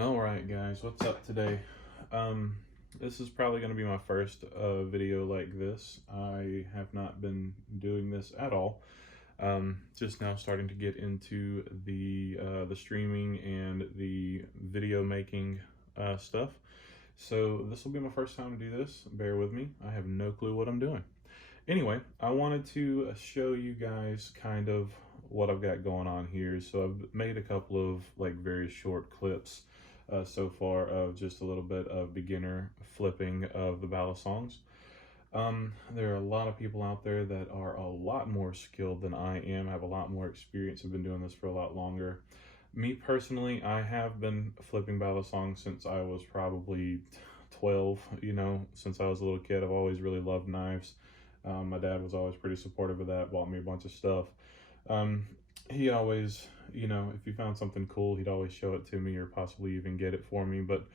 All right, guys, what's up today? This is probably going to be my first video like this. I have not been doing this at all. Just now starting to get into the streaming and the video making stuff. So this will be my first time to do this. Bear with me. I have no clue what I'm doing. Anyway, I wanted to show you guys kind of what I've got going on here. So I've made a couple of like very short clips so far of just a little bit of beginner flipping of the Balisongs. There are a lot of people out there that are a lot more skilled than I am, have a lot more experience, have been doing this for a lot longer. Me personally, I have been flipping Balisong since I was probably 12, since I was a little kid. I've always really loved knives. My dad was always pretty supportive of that, bought me a bunch of stuff. He always, if you found something cool, he'd always show it to me or possibly even get it for me. But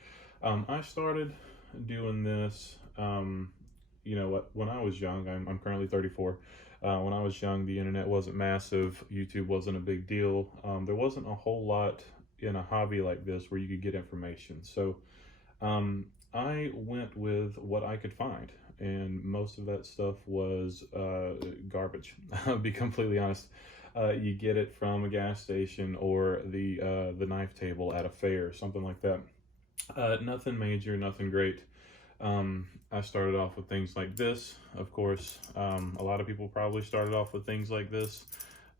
I started doing this, when I was young. I'm currently 34. When I was young, the internet wasn't massive. YouTube wasn't a big deal. There wasn't a whole lot in a hobby like this where you could get information. So I went with what I could find. And most of that stuff was garbage. I'll be completely honest. You get it from a gas station or the knife table at a fair, something like that. Nothing major, nothing great. I started off with things like this. Of course, a lot of people probably started off with things like this,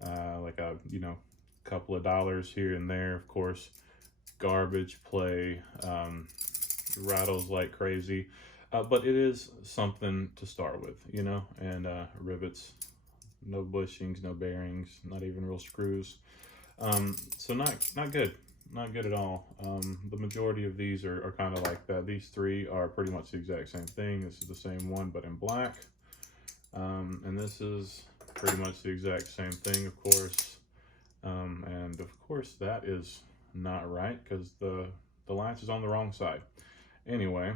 like a couple of dollars here and there. Of course, garbage play, rattles like crazy. But it is something to start with, and rivets, no bushings, no bearings, not even real screws. So not good, not good at all. The majority of these are kind of like that. These three are pretty much the exact same thing. This is the same one, but in black. And this is pretty much the exact same thing, of course. And of course that is not right because the latch is on the wrong side. Anyway.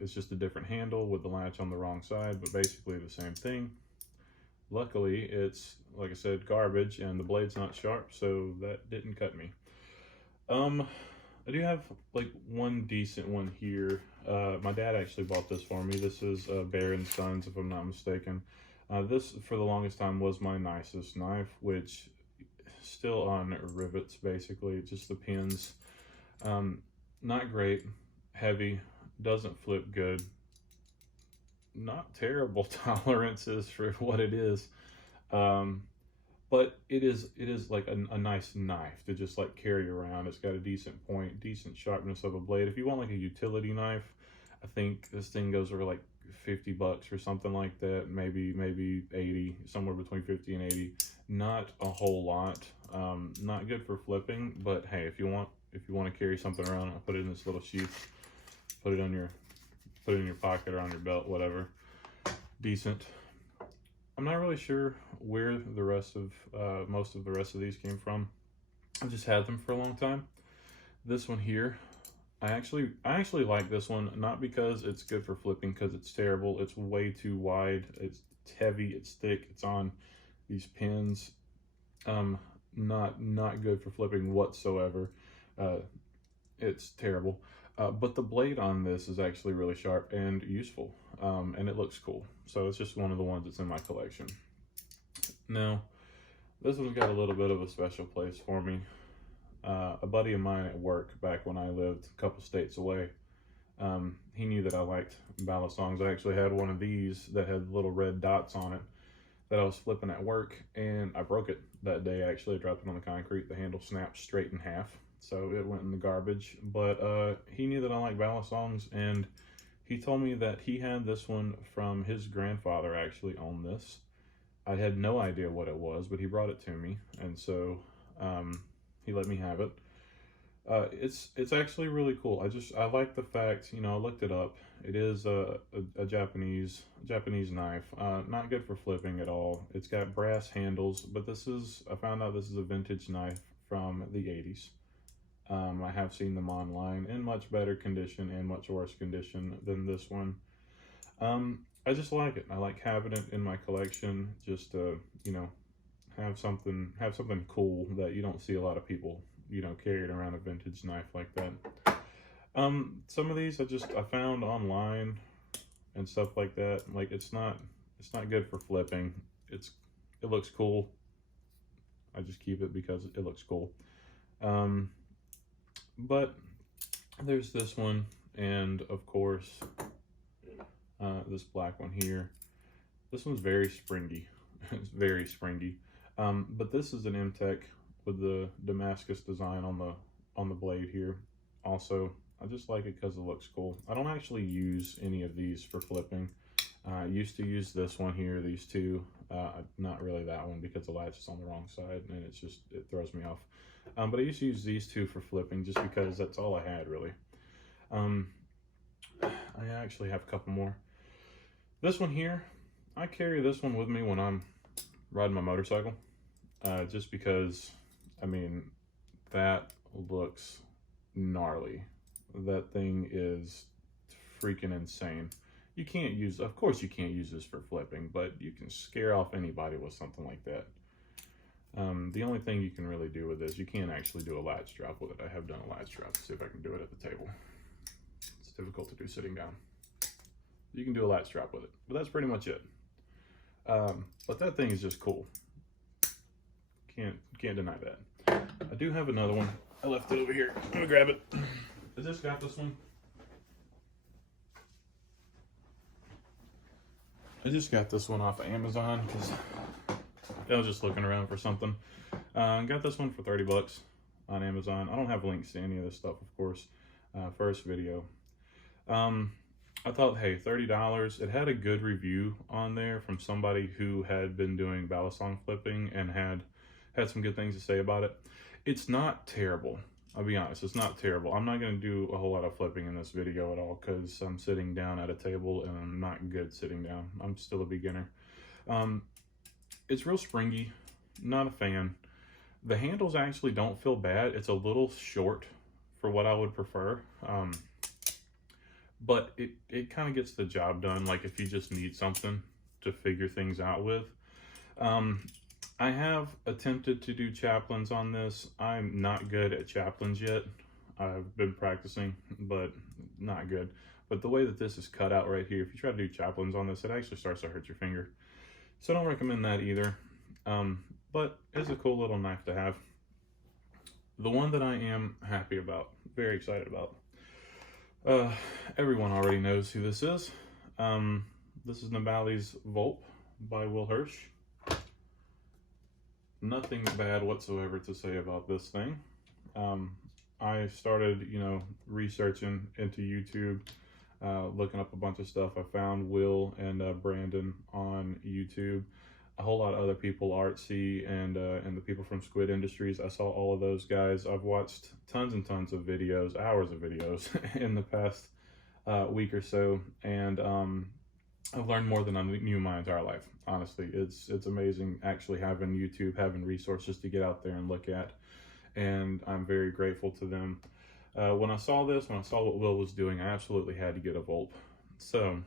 It's just a different handle with the latch on the wrong side, but basically the same thing. Luckily, it's, like I said, garbage, and the blade's not sharp, so that didn't cut me. I do have, like, one decent one here. My dad actually bought this for me. This is Bear & Sons, if I'm not mistaken. This, for the longest time, was my nicest knife, which still on rivets, basically. Just the pins. Not great. Heavy. Doesn't flip good. Not terrible tolerances for what it is, but it is like a nice knife to just like carry around. It's got a decent point, decent sharpness of a blade. If you want like a utility knife, I think this thing goes for like $50 or something like that. Maybe 80, somewhere between 50 and 80. Not a whole lot. Not good for flipping, but hey, if you want to carry something around, I'll put it in this little sheath. Put it in your pocket or on your belt, whatever. Decent. I'm not really sure where the rest of most of the rest of these came from. I've just had them for a long time. This one here, I actually like this one, not because it's good for flipping, because it's terrible. It's way too wide. It's heavy. It's thick. It's on these pins. Not good for flipping whatsoever. It's terrible. But the blade on this is actually really sharp and useful, and it looks cool. So it's just one of the ones that's in my collection. Now, this one's got a little bit of a special place for me. A buddy of mine at work, back when I lived a couple states away, he knew that I liked Balisongs. I actually had one of these that had little red dots on it that I was flipping at work, and I broke it that day. Actually, I dropped it on the concrete. The handle snapped straight in half. So it went in the garbage, but he knew that I like Balisongs, and he told me that he had this one from his grandfather actually on this. I had no idea what it was, but he brought it to me, and so he let me have it. It's actually really cool. I like the fact, I looked it up. It is a Japanese knife. Not good for flipping at all. It's got brass handles, but I found out this is a vintage knife from the 80s. I have seen them online in much better condition and much worse condition than this one. I just like it. I like having it in my collection just to, have something cool that you don't see a lot of people you know, carrying around a vintage knife like that. Some of these I found online and stuff like that. Like it's not good for flipping. It looks cool. I just keep it because it looks cool. But there's this one, and of course this black one here. This one's very springy. It's very springy. But this is an M-Tech with the Damascus design on the blade here. Also, I just like it because it looks cool. I don't actually use any of these for flipping. I used to use this one here, these two. Not really that one because the latch is on the wrong side and it throws me off. But I used to use these two for flipping just because that's all I had really. I actually have a couple more. This one here, I carry this one with me when I'm riding my motorcycle. Just because, I mean, that looks gnarly. That thing is freaking insane. You can't use, of course you can't use this for flipping, but you can scare off anybody with something like that. The only thing you can really do with this, you can't actually do a latch drop with it. I have done a latch drop. See if I can do it at the table. It's difficult to do sitting down. You can do a latch drop with it, but that's pretty much it. But that thing is just cool. Can't deny that. I do have another one. I left it over here. I'm gonna grab it. I just got this one. I just got this one off of Amazon because I was just looking around for something. Got this one for 30 bucks on Amazon. I don't have links to any of this stuff, of course. First video. I thought, hey, $30. It had a good review on there from somebody who had been doing Balisong flipping and had some good things to say about it. It's not terrible. I'll be honest, it's not terrible. I'm not going to do a whole lot of flipping in this video at all because I'm sitting down at a table and I'm not good sitting down. I'm still a beginner. It's real springy, not a fan. The handles actually don't feel bad. It's a little short for what I would prefer. But it kind of gets the job done, like if you just need something to figure things out with. I have attempted to do chaplains on this. I'm not good at chaplains yet. I've been practicing, but not good. But the way that this is cut out right here, if you try to do chaplains on this, it actually starts to hurt your finger. So I don't recommend that either. But it's a cool little knife to have. The one that I am happy about, very excited about, everyone already knows who this is. This is Nabali's Volp by Will Hirsch. Nothing bad whatsoever to say about this thing. I started, you know, researching into YouTube, looking up a bunch of stuff. I found Will and Brandon on YouTube. A whole lot of other people, Artsy and the people from Squid Industries. I saw all of those guys. I've watched tons and tons of videos, hours of videos in the past week or so, and I've learned more than I knew my entire life. Honestly, it's amazing actually having YouTube, having resources to get out there and look at, and I'm very grateful to them. When I saw what Will was doing, I absolutely had to get a Volp. So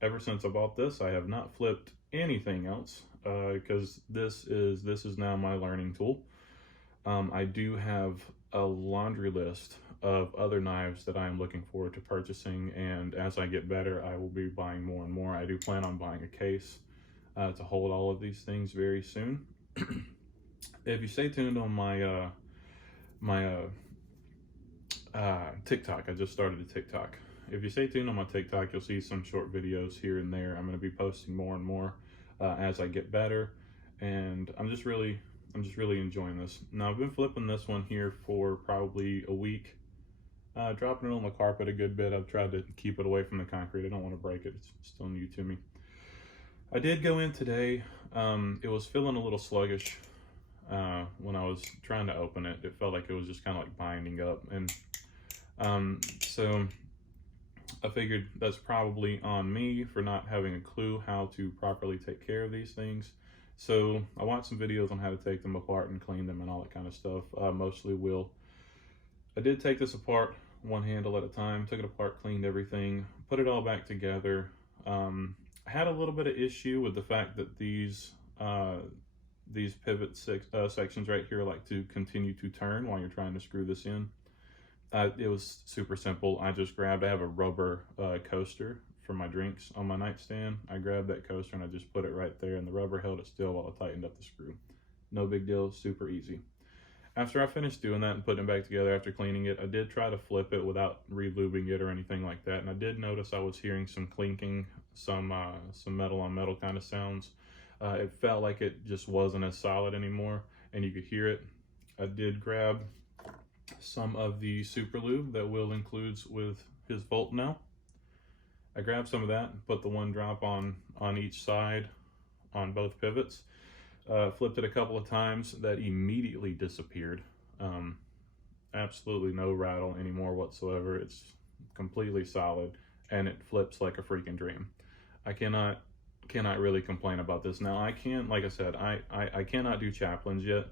ever since I bought this, I have not flipped anything else because this is now my learning tool. I do have a laundry list of other knives that I am looking forward to purchasing, and as I get better, I will be buying more and more. I do plan on buying a case to hold all of these things very soon. If you stay tuned on my TikTok, I just started a TikTok. If you stay tuned on my TikTok, you'll see some short videos here and there. I'm going to be posting more and more as I get better, and I'm just really enjoying this. Now I've been flipping this one here for probably a week, dropping it on the carpet a good bit. I've tried to keep it away from the concrete. I don't want to break it. It's still new to me. I did go in today. It was feeling a little sluggish when I was trying to open it. It felt like it was just kind of like binding up, and so I figured that's probably on me for not having a clue how to properly take care of these things. So I watched some videos on how to take them apart and clean them and all that kind of stuff, mostly Will. I did take this apart one handle at a time, took it apart, cleaned everything, put it all back together. I had a little bit of issue with the fact that these these pivot sections right here like to continue to turn while you're trying to screw this in. It was super simple. I have a rubber coaster for my drinks on my nightstand. I grabbed that coaster and I just put it right there, and the rubber held it still while I tightened up the screw. No big deal, super easy. After I finished doing that and putting it back together after cleaning it, I did try to flip it without re-lubing it or anything like that, and I did notice I was hearing some clinking, some metal on metal kind of sounds. It felt like it just wasn't as solid anymore, and you could hear it. I did grab some of the super lube that Will includes with his Volt now. I grabbed some of that, put the one drop on each side on both pivots. Flipped it a couple of times. That immediately disappeared. Absolutely no rattle anymore whatsoever. It's completely solid, and it flips like a freaking dream. I cannot really complain about this. Now I can, like I said, I cannot do chaplains yet.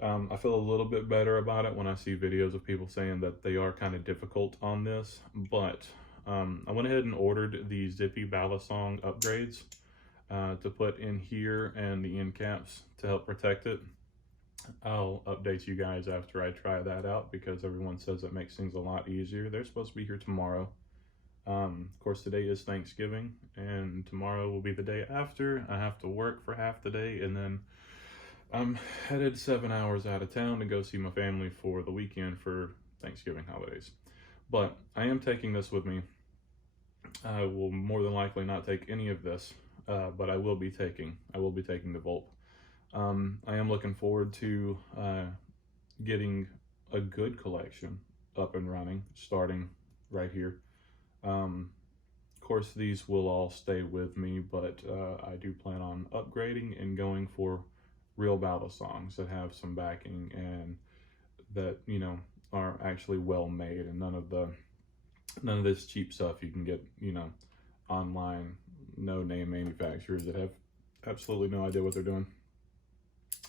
I feel a little bit better about it when I see videos of people saying that they are kind of difficult on this, but I went ahead and ordered the Zippy Balisong upgrades to put in here and the end caps to help protect it. I'll update you guys after I try that out because everyone says it makes things a lot easier. They're supposed to be here tomorrow. Of course, today is Thanksgiving, and tomorrow will be the day after. I have to work for half the day, and then I'm headed 7 hours out of town to go see my family for the weekend for Thanksgiving holidays. But I am taking this with me. I will more than likely not take any of this, but I will be taking the Volt. I am looking forward to getting a good collection up and running, starting right here. Of course, these will all stay with me, but I do plan on upgrading and going for real Balisongs that have some backing and that, you know, are actually well made, and none of this cheap stuff you can get, you know, online, no name manufacturers that have absolutely no idea what they're doing.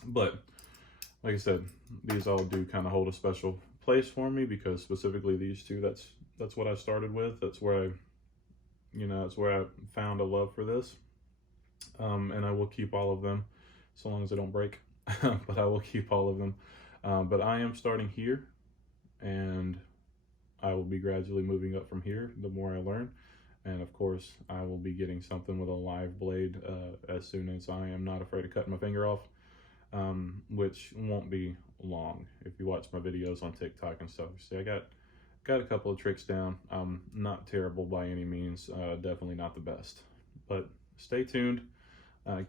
But like I said, these all do kind of hold a special place for me because specifically these two, that's what I started with. That's where I found a love for this. And I will keep all of them so long as they don't break, but I will keep all of them. But I am starting here, and I will be gradually moving up from here the more I learn. And of course, I will be getting something with a live blade as soon as I am not afraid of cutting my finger off, which won't be long. If you watch my videos on TikTok and stuff, you see I got a couple of tricks down. Not terrible by any means, definitely not the best. But stay tuned,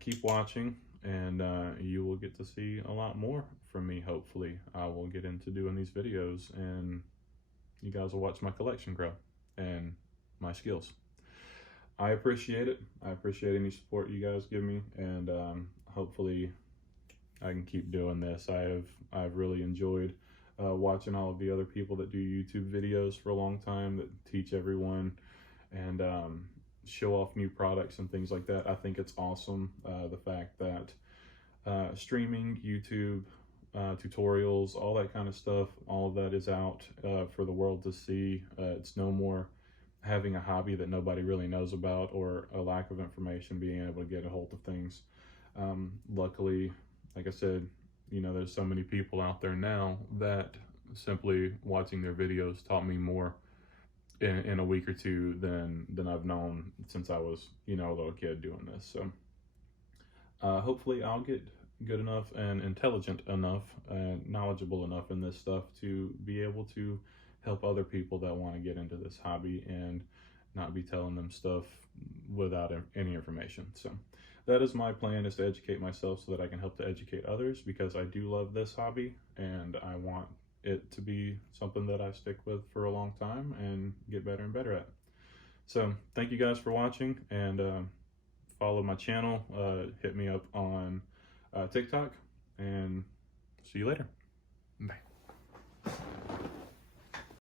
keep watching, and you will get to see a lot more from me, hopefully. I will get into doing these videos, and you guys will watch my collection grow and my skills. I appreciate it. I appreciate any support you guys give me, and hopefully I can keep doing this. I've really enjoyed watching all of the other people that do YouTube videos for a long time that teach everyone and show off new products and things like that. I think it's awesome, the fact that streaming, YouTube, tutorials, all that kind of stuff, all of that is out for the world to see. It's no more having a hobby that nobody really knows about, or a lack of information, being able to get a hold of things. Luckily, like I said, you know, there's so many people out there now that simply watching their videos taught me more in a week or two than I've known since I was, you know, a little kid doing this. So hopefully I'll get good enough and intelligent enough and knowledgeable enough in this stuff to be able to help other people that want to get into this hobby and not be telling them stuff without any information. So that is my plan, is to educate myself so that I can help to educate others, because I do love this hobby and I want it to be something that I stick with for a long time and get better and better at. So thank you guys for watching, and follow my channel, hit me up on TikTok, and see you later. Bye.